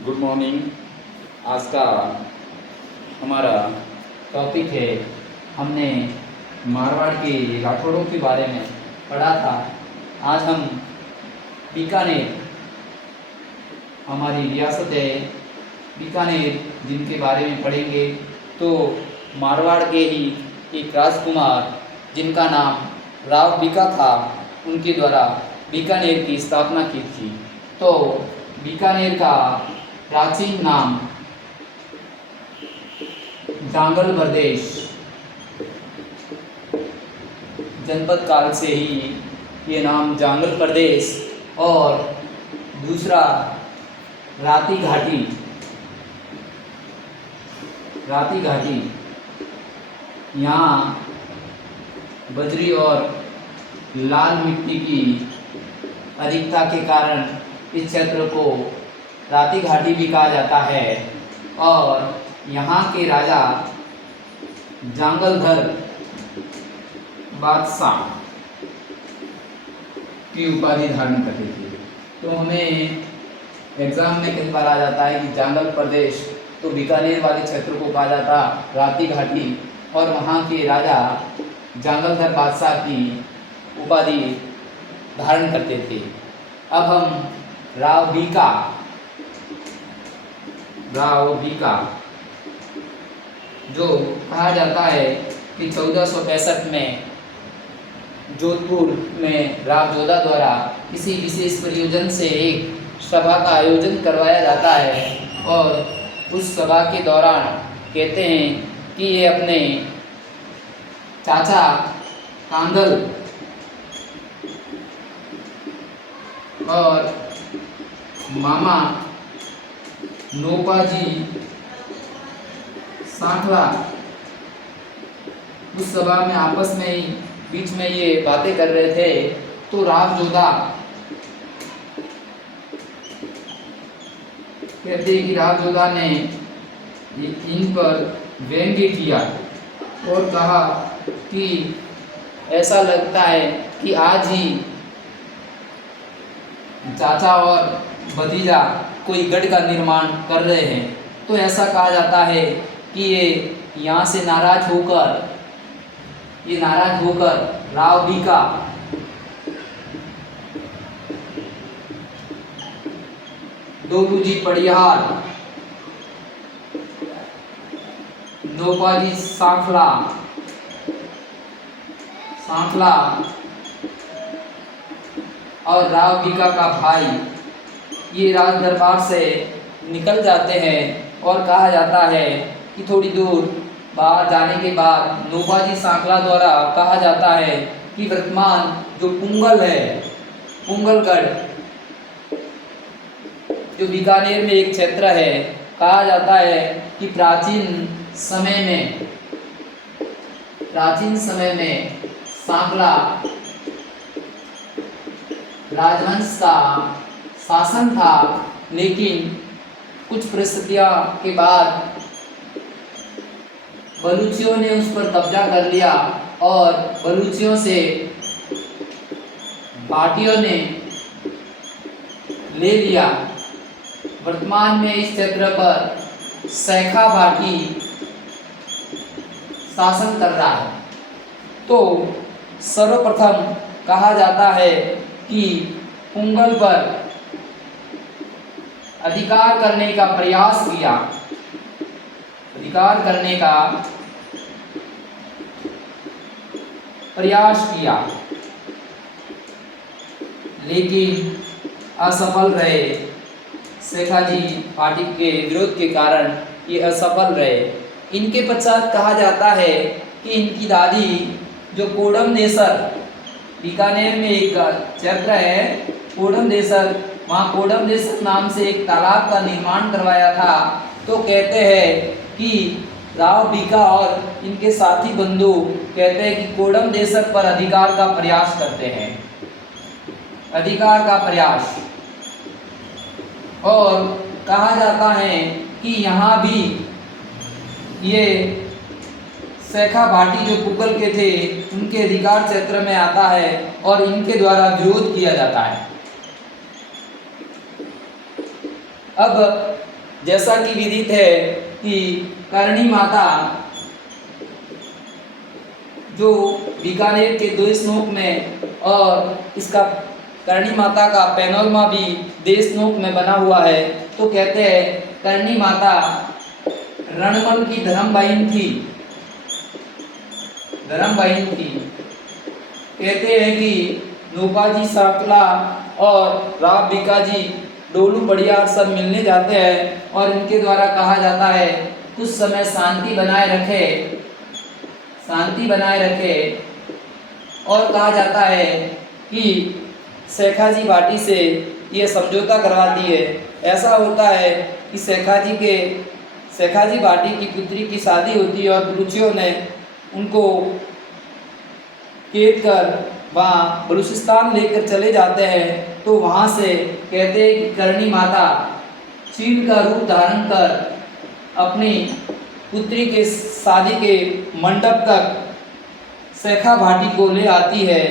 Good morning. आज का हमारा टॉपिक है, हमने मारवाड़ के राठौड़ों के बारे में पढ़ा था। आज हम बीकानेर, हमारी रियासत है बीकानेर, जिनके बारे में पढ़ेंगे। तो मारवाड़ के ही एक राजकुमार जिनका नाम राव बीका था, उनके द्वारा बीकानेर की स्थापना की थी। तो बीकानेर का प्राचीन नाम जांगल प्रदेश, जनपद काल से ही ये नाम जांगल प्रदेश, और दूसरा राती घाटी, यहाँ बजरी और लाल मिट्टी की अधिकता के कारण इस क्षेत्र को राती घाटी भी कहा जाता है। और यहाँ के राजा जांगलधर बादशाह की उपाधि धारण करते थे। तो हमें एग्जाम में कई बार आ जाता है कि जांगल प्रदेश, तो बीकानेर वाले क्षेत्र को कहा जाता राती घाटी, और वहाँ के राजा जांगलधर बादशाह की उपाधि धारण करते थे। अब हम राव बीका, जो कहा जाता है कि 1465 में जोधपुर में राव जोधा द्वारा किसी विशेष प्रयोजन से एक सभा का आयोजन करवाया जाता है, और उस सभा के दौरान कहते हैं कि ये अपने चाचा कांदल और मामा नोपाजी सांखला उस सभा में आपस में ही बीच में ये बातें कर रहे थे। तो राव जोधा कहते हैं कि राव जोधा ने इन पर व्यंग्य किया और कहा कि ऐसा लगता है कि आज ही चाचा और भतीजा कोई गढ़ का निर्माण कर रहे हैं। तो ऐसा कहा जाता है कि ये यहाँ से नाराज होकर राव बीका डोलूजी पड़ियार, नोपाजी सांखला और राव बीका का भाई ये राज दरबार से निकल जाते हैं। और कहा जाता है कि थोड़ी दूर बाहर जाने के बाद नोपाजी सांखला द्वारा कहा जाता है कि वर्तमान जो पुंगल है, पुंगलगढ़ जो बीकानेर में एक क्षेत्र है, कहा जाता है कि प्राचीन समय में सांखला राजवंश का शासन था, लेकिन कुछ परिस्थितियों के बाद बलूचियों ने उस पर कब्जा कर लिया, और बलूचियों से भाटियों ने ले लिया। वर्तमान में इस क्षेत्र पर सैखा भाटी शासन कर रहा है। तो सर्वप्रथम कहा जाता है कि पुंगल पर अधिकार करने का प्रयास किया, लेकिन असफल रहे। शेखाजी पाटिल के विरोध के कारण ये असफल रहे। इनके पश्चात कहा जाता है कि इनकी दादी जो कोडमदेसर, बीकानेर में एक क्षेत्र है कोडमदेसर, वहाँ कोडमदेसर नाम से एक तालाब का निर्माण करवाया था। तो कहते हैं कि राव बीका और इनके साथी बंधु कहते हैं कि कोडमदेसर पर अधिकार का प्रयास करते हैं, और कहा जाता है कि यहाँ भी ये सैखा भाटी जो पुगल के थे उनके अधिकार क्षेत्र में आता है और इनके द्वारा विरोध किया जाता है। अब जैसा कि विदित है कि करणी माता जो बीकानेर के देशनोक में, और इसका करणी माता का पैनोरमा भी देशनोक में बना हुआ है। तो कहते हैं करणी माता रणमल की धर्म बहन थी, धर्म बहन थी। कहते हैं कि नोपाजी साकला और राव बीकाजी डोलू बड़ियार सब मिलने जाते हैं और इनके द्वारा कहा जाता है कुछ समय शांति बनाए रखे, शांति बनाए रखे। और कहा जाता है कि शेखाजी भाटी से ये समझौता करवाती है। ऐसा होता है कि शेखाजी भाटी की पुत्री की शादी होती है और बलूचियों ने उनको कैद कर वहाँ बलूचिस्तान लेकर चले जाते हैं। तो वहाँ से कहते हैं कि करणी माता चील का रूप धारण कर अपनी पुत्री के शादी के मंडप तक शेखा भाटी को ले आती है।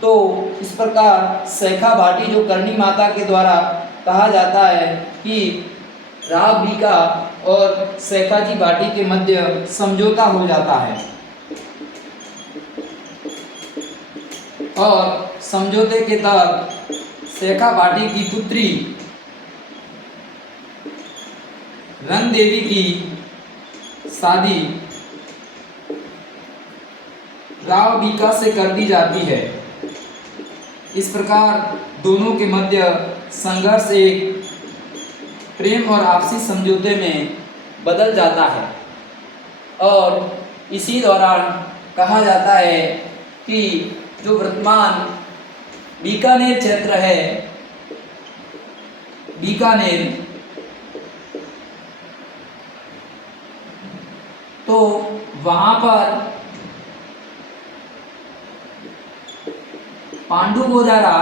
तो इस प्रकार शेखा भाटी जो करणी माता के द्वारा कहा जाता है कि राव बीका और शेखाजी भाटी के मध्य समझौता हो जाता है और समझौते के तहत शेखा भाटी की पुत्री रंग देवी की शादी राव बीका से कर दी जाती है। इस प्रकार दोनों के मध्य संघर्ष एक प्रेम और आपसी समझौते में बदल जाता है। और इसी दौरान कहा जाता है कि जो वर्तमान बीकानेर क्षेत्र है, बीकानेर, तो वहाँ पर पांडु गोदारा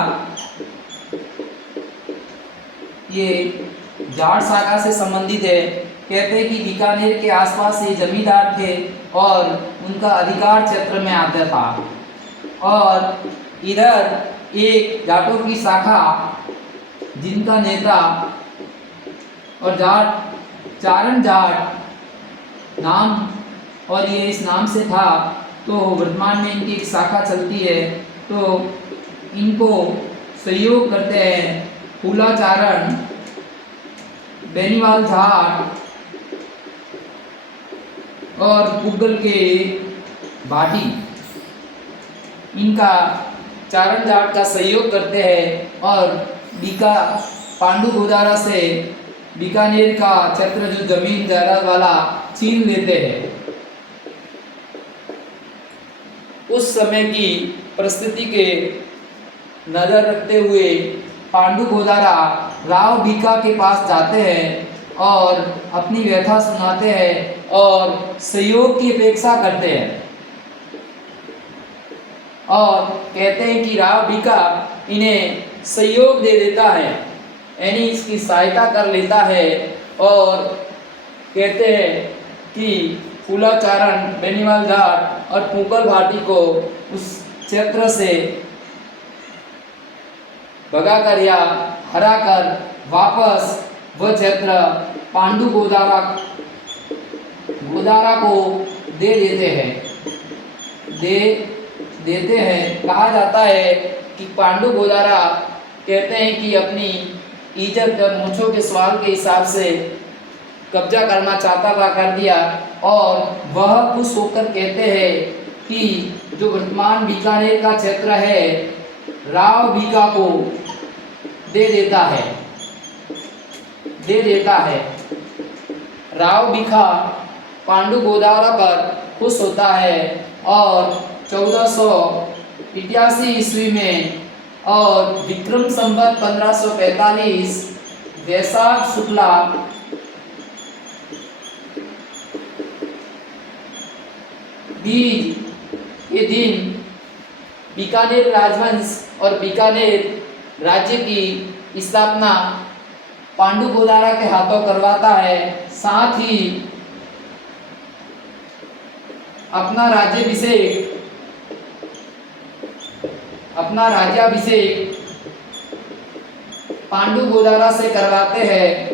ये जाट शाखा से संबंधित है। कहते हैं कि बीकानेर के आसपास ये जमींदार थे और उनका अधिकार क्षेत्र में आता था। और इधर एक जाटों की शाखा जिनका नेता और जाट चारण जाट नाम, और ये इस नाम से था। तो वर्तमान में इनकी एक शाखा चलती है। तो इनको सहयोग करते हैं फूलाचारण, बेनीवाल जाट और पुगल के भाटी। इनका चारण जाट का सहयोग करते हैं और बीका पांडु गोदारा से बीकानेर का क्षेत्र जो जमीन जायदाद वाला छीन लेते हैं। उस समय की परिस्थिति के नजर रखते हुए पांडु गोदारा राव बीका के पास जाते हैं और अपनी व्यथा सुनाते हैं और सहयोग की अपेक्षा करते हैं और कहते हैं कि राव बीका इन्हें सहयोग दे देता है, यानी इसकी सहायता कर लेता है। और कहते हैं कि फूलाचारण, बेनीवाल जाट और पुगल भाटी को उस क्षेत्र से भगाकर या हराकर वापस वह क्षेत्र पांडु गोदारा को दे देते हैं। कहा जाता है कि पांडु गोदारा कहते हैं कि अपनी इज्जत और मूंछों के सवाल के हिसाब से कब्जा करना चाहता था, कर दिया। और वह खुश होकर कहते हैं कि जो वर्तमान बीकानेर का क्षेत्र है राव बीका को दे देता है। राव बीका पांडु गोदारा पर खुश होता है और 1488 ईस्वी में और विक्रम संवत 1545 वैशाख शुक्ला बीज ये दिन बीकानेर राजवंश और बीकानेर राज्य की स्थापना पांडु गोदारा के हाथों करवाता है। साथ ही अपना राज्याभिषेक पांडु गोदारा से करवाते हैं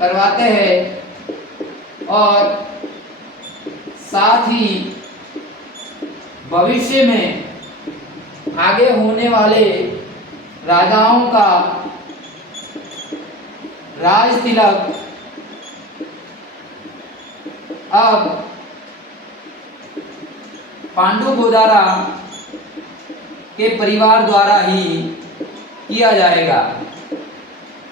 करवाते हैं और साथ ही भविष्य में आगे होने वाले राजाओं का राज तिलक अब पांडु गोदारा के परिवार द्वारा ही किया जाएगा।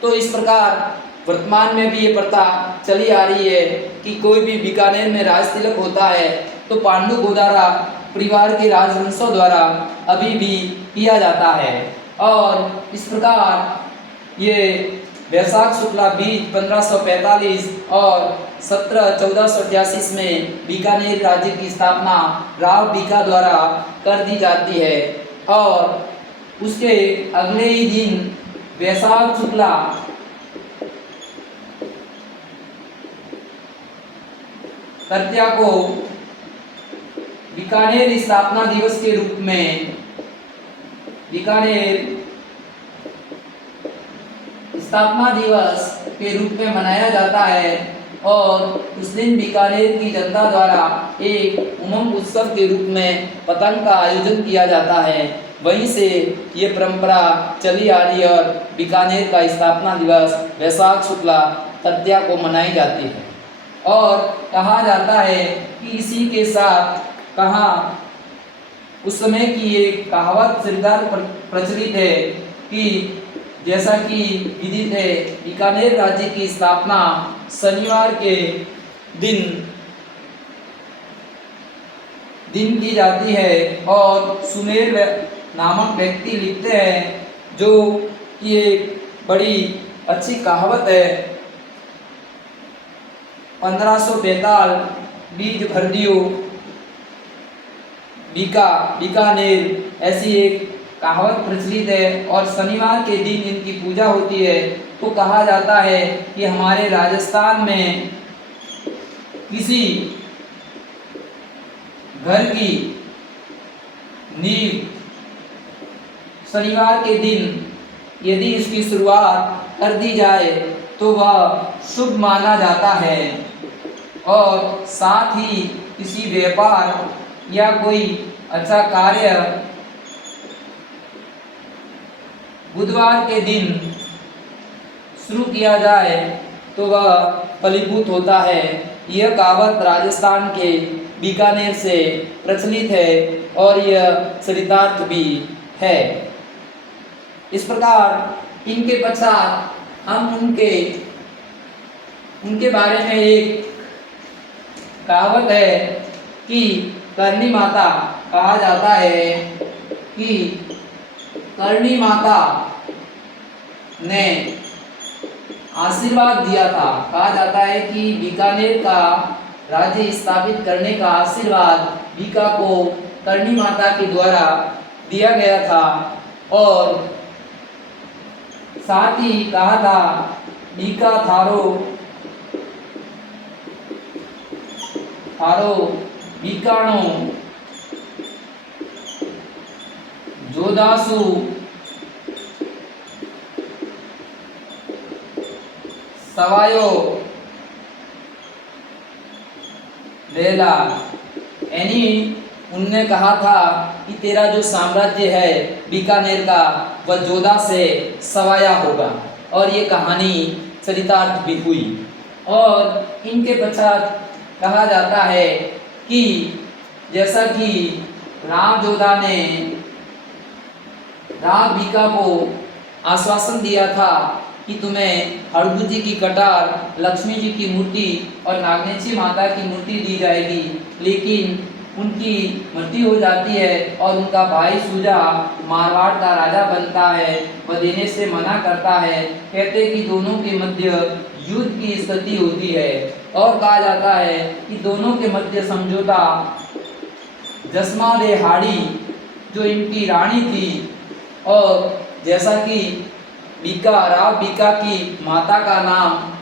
तो इस प्रकार वर्तमान में भी ये प्रथा चली आ रही है कि कोई भी बीकानेर में राज तिलक होता है तो पांडु गोदारा परिवार के राजवंशों द्वारा अभी भी किया जाता है। और इस प्रकार ये वैशाख शुक्ला बीज 1545 और 1488 में बीकानेर राज्य की स्थापना राव बीका द्वारा कर दी जाती है और उसके अगले ही दिन वैशाख शुक्ला तृतीया को बीकानेर स्थापना दिवस के रूप में बीकानेर स्थापना दिवस के रूप में मनाया जाता है और उस दिन बीकानेर की जनता द्वारा एक उमंग उत्सव के रूप में पतंग का आयोजन किया जाता है। वहीं से ये परंपरा चली आ रही है और बीकानेर का स्थापना दिवस वैशाख शुक्ला तृतीया को मनाई जाती है। और कहा जाता है कि इसी के साथ उस समय की एक कहावत सिरदार प्रचलित है कि जैसा कि विदित है बीकानेर राज्य की स्थापना शनिवार के दिन की जाती है और सुमेर नामक व्यक्ति लिखते हैं जो कि एक बड़ी अच्छी कहावत है। 1545 बीज भर दियो बीकानेर, ऐसी एक कहावत प्रचलित है और शनिवार के दिन इनकी पूजा होती है। तो कहा जाता है कि हमारे राजस्थान में किसी घर की नींव शनिवार के दिन यदि इसकी शुरुआत कर दी जाए तो वह शुभ माना जाता है और साथ ही किसी व्यापार या कोई अच्छा कार्य बुधवार के दिन शुरू किया जाए तो वह फलीभूत होता है। यह कहावत राजस्थान के बीकानेर से प्रचलित है और यह चरितार्थ भी है। इस प्रकार इनके पश्चात हम उनके बारे में एक कहावत है कि करणी माता, कहा जाता है कि करणी माता ने आशीर्वाद दिया था। कहा जाता है कि बीकानेर का राज्य स्थापित करने का आशीर्वाद बीका को करणी माता के द्वारा दिया गया था और साथ ही कहा था बीका थारो बीकाणो जोदासु सवायो लेला, यानी उनने कहा था कि तेरा जो साम्राज्य है बीकानेर का वह जोधा से सवाया होगा और ये कहानी चरितार्थ भी हुई। और इनके पश्चात कहा जाता है कि जैसा कि राम जोधा ने राव बीका को आश्वासन दिया था कि तुम्हें हड़बुजी की कटार, लक्ष्मी जी की मूर्ति और नागनेची माता की मूर्ति दी जाएगी, लेकिन उनकी मृत्यु हो जाती है और उनका भाई सूजा मारवाड़ का राजा बनता है। वह देने से मना करता है, कहते कि दोनों के मध्य युद्ध की स्थिति होती है और कहा जाता है कि दोनों के मध्य समझौता जसमा दे हाड़ी जो इनकी रानी थी और जैसा कि राव बीका की माता का नाम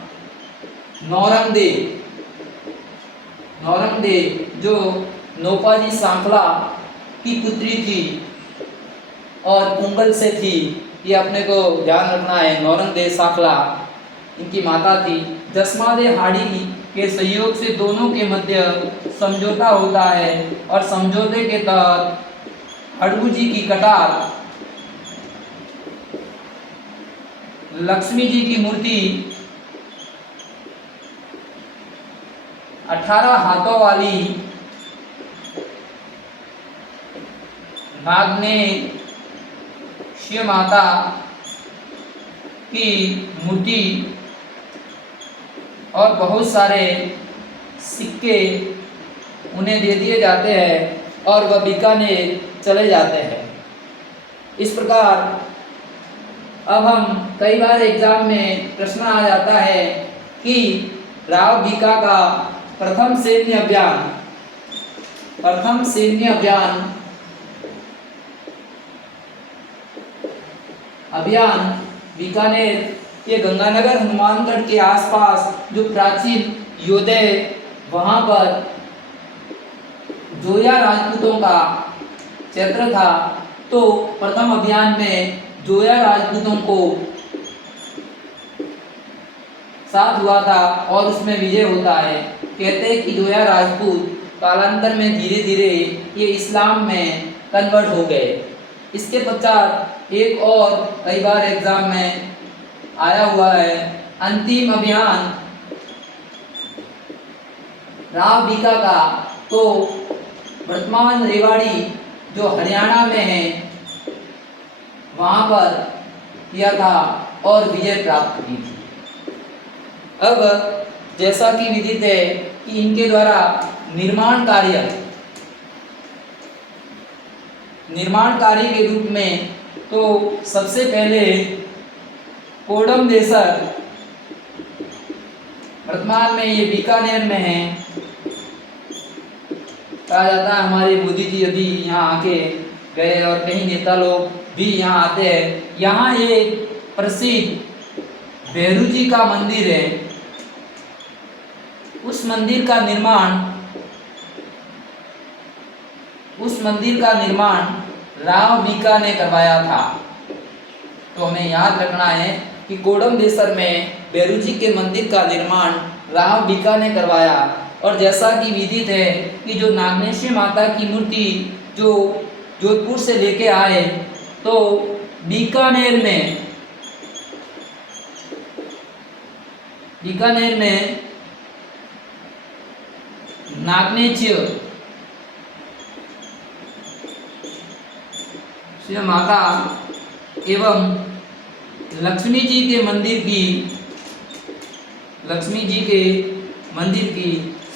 नौरंगदे जो नौपाजी सांखला की पुत्री थी और पुंगल से थी, ये अपने को ध्यान रखना है। नौरंगदे सांखला इनकी माता थी जसमादे हाड़ी के सहयोग से दोनों के मध्य समझौता होता है और समझौते के तहत हड़ू जी की कटार, लक्ष्मी जी की मूर्ति 18 हाथों वाली नागनेश माता की मूर्ति और बहुत सारे सिक्के उन्हें दे दिए जाते हैं और वह बीकानेर चले जाते हैं। इस प्रकार अब हम कई बार एग्जाम में प्रश्न आ जाता है कि राव बीका का प्रथम सैन्य अभियान बीकानेर के गंगानगर हनुमानगढ़ के आसपास जो प्राचीन योद्धे वहां पर जोया राजपूतों का क्षेत्र था, तो प्रथम अभियान में जोया राजपूतों को साथ हुआ था और उसमें विजय होता है। कहते हैं कि जोया राजपूत कालांतर में धीरे धीरे ये इस्लाम में कन्वर्ट हो गए। इसके पश्चात एक और कई बार एग्जाम में आया हुआ है अंतिम अभियान राव बीका का, तो वर्तमान रेवाड़ी जो हरियाणा में है वहां पर किया था और विजय प्राप्त की थी। अब जैसा कि विदित है कि इनके द्वारा निर्माण कार्य के रूप में तो सबसे पहले कोडम देसर, वर्तमान में ये बीकानेर में है, कहा जाता है हमारे मोदी जी अभी यहाँ आके गए और कई नेता लोग भी यहाँ आते हैं। यहाँ एक प्रसिद्ध भैरू जी का मंदिर है। उस मंदिर का निर्माण राव बीका ने करवाया था। तो हमें याद रखना है कि कोडम देसर में भैरू जी के मंदिर का निर्माण राव बीका ने करवाया। और जैसा कि विदित है कि जो नागनेशी माता की मूर्ति जो जोधपुर से लेके आए, तो बीकानेर में नागनेच्य माता एवं लक्ष्मी जी के मंदिर की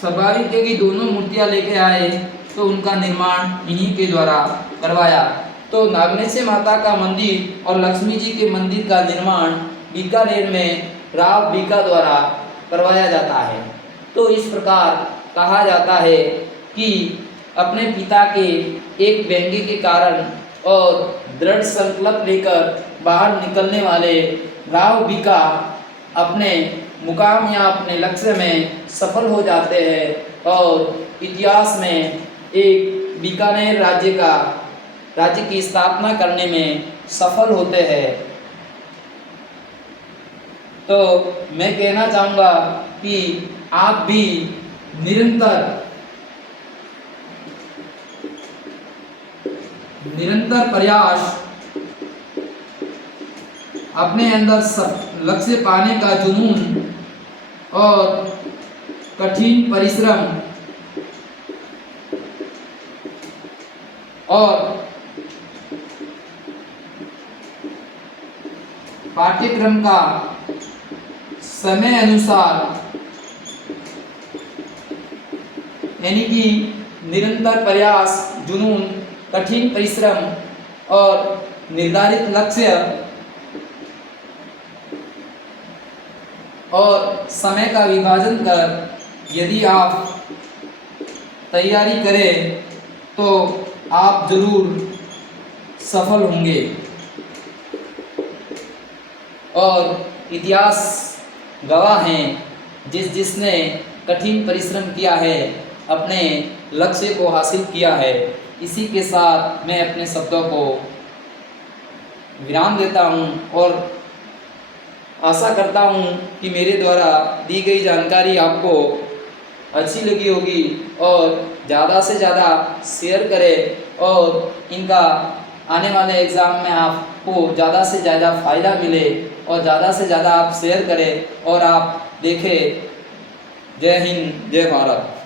स्वाभाविक है कि दोनों मूर्तियां लेके आए, तो उनका निर्माण इन्हीं के द्वारा करवाया। तो नागनेशी माता का मंदिर और लक्ष्मी जी के मंदिर का निर्माण बीकानेर में राव बीका द्वारा करवाया जाता है। तो इस प्रकार कहा जाता है कि अपने पिता के एक व्यंग्य के कारण और दृढ़ संकल्प लेकर बाहर निकलने वाले राव बीका अपने मुकाम या अपने लक्ष्य में सफल हो जाते हैं और इतिहास में एक बीकानेर राज्य की स्थापना करने में सफल होते हैं। तो मैं कहना चाहूँगा कि आप भी निरंतर प्रयास, अपने अंदर लक्ष्य पाने का जुनून और कठिन परिश्रम और पाठ्यक्रम का समय अनुसार यानी कि निरंतर प्रयास, जुनून, कठिन परिश्रम और निर्धारित लक्ष्य और समय का विभाजन कर यदि आप तैयारी करें तो आप जरूर सफल होंगे। और इतिहास गवाह हैं, जिसने कठिन परिश्रम किया है, अपने लक्ष्य को हासिल किया है। इसी के साथ मैं अपने शब्दों को विराम देता हूँ आशा करता हूँ कि मेरे द्वारा दी गई जानकारी आपको अच्छी लगी होगी और ज़्यादा से ज़्यादा शेयर करें और इनका आने वाले एग्ज़ाम में आपको ज़्यादा से ज़्यादा फ़ायदा मिले और ज़्यादा से ज़्यादा आप शेयर करें और आप देखें। जय हिंद, जय भारत।